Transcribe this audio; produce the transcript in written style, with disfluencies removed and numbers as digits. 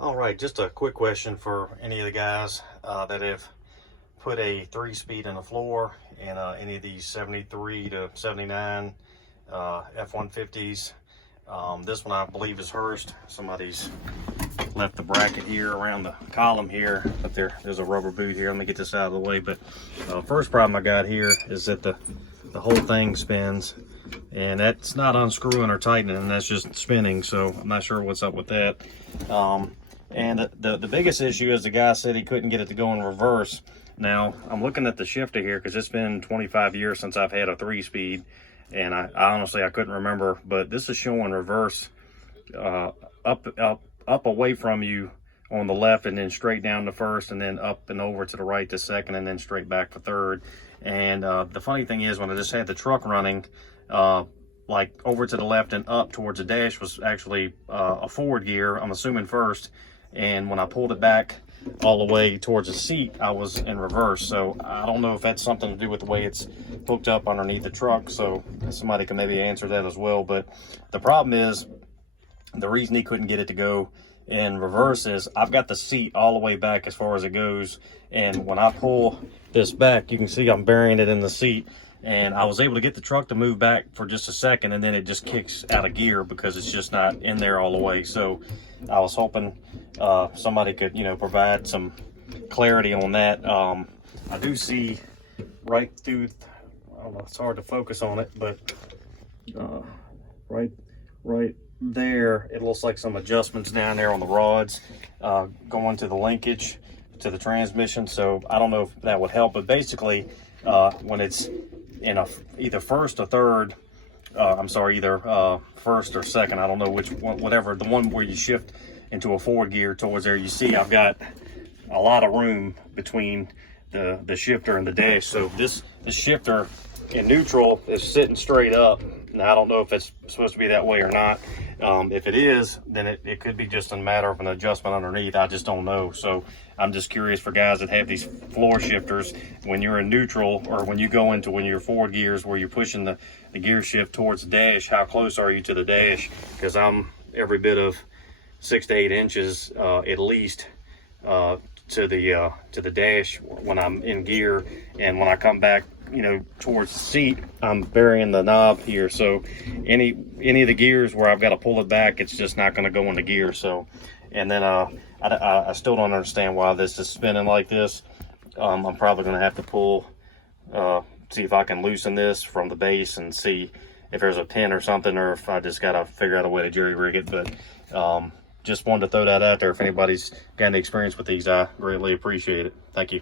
All right, just a quick question for any of the guys that have put a 3-speed in the floor in any of these 73 to 79 F150s. This one I believe is Hurst. Somebody's left the bracket here around the column here, but there's a rubber boot here. Let me get this out of the way. But first problem I got here is that the whole thing spins, and that's not unscrewing or tightening, that's just spinning. So I'm not sure what's up with that. And the biggest issue is the guy said he couldn't get it to go in reverse. Now, I'm looking at the shifter here because it's been 25 years since I've had a 3-speed, and I honestly, I couldn't remember, but this is showing reverse up away from you on the left, and then straight down to first, and then up and over to the right to second, and then straight back for third. And the funny thing is, when I just had the truck running, like over to the left and up towards the dash was actually a forward gear, I'm assuming first. And when I pulled it back all the way towards the seat, I was in reverse. So I don't know if that's something to do with the way it's hooked up underneath the truck. So somebody can maybe answer that as well. But the problem is, the reason he couldn't get it to go in reverse is I've got the seat all the way back as far as it goes. And when I pull this back, you can see I'm burying it in the seat. And I was able to get the truck to move back for just a second, and then it just kicks out of gear because it's just not in there all the way. So I was hoping somebody could, provide some clarity on that. I do see right through, I don't know, it's hard to focus on it, but right there, it looks like some adjustments down there on the rods going to the linkage to the transmission. So I don't know if that would help, but basically when it's in either first or third, either first or second, I don't know which one, whatever, the one where you shift into a forward gear towards there, you see I've got a lot of room between the shifter and the dash. So the shifter in neutral is sitting straight up. Now I don't know if it's supposed to be that way or not. If it is, then it could be just a matter of an adjustment underneath. I just don't know. So I'm just curious for guys that have these floor shifters, when you're in neutral, or when you go into when you're forward gears where you're pushing the gear shift towards the dash, how close are you to the dash? Because I'm every bit of 6 to 8 inches at least to the dash when I'm in gear, and when I come back towards the seat, I'm burying the knob here. So any of the gears where I've got to pull it back, it's just not going to go into gear. So, and then I still don't understand why this is spinning like this. I'm probably going to have to pull, see if I can loosen this from the base and see if there's a pin or something, or if I just got to figure out a way to jerry rig it. But just wanted to throw that out there. If anybody's got any experience with these, I greatly appreciate it. Thank you.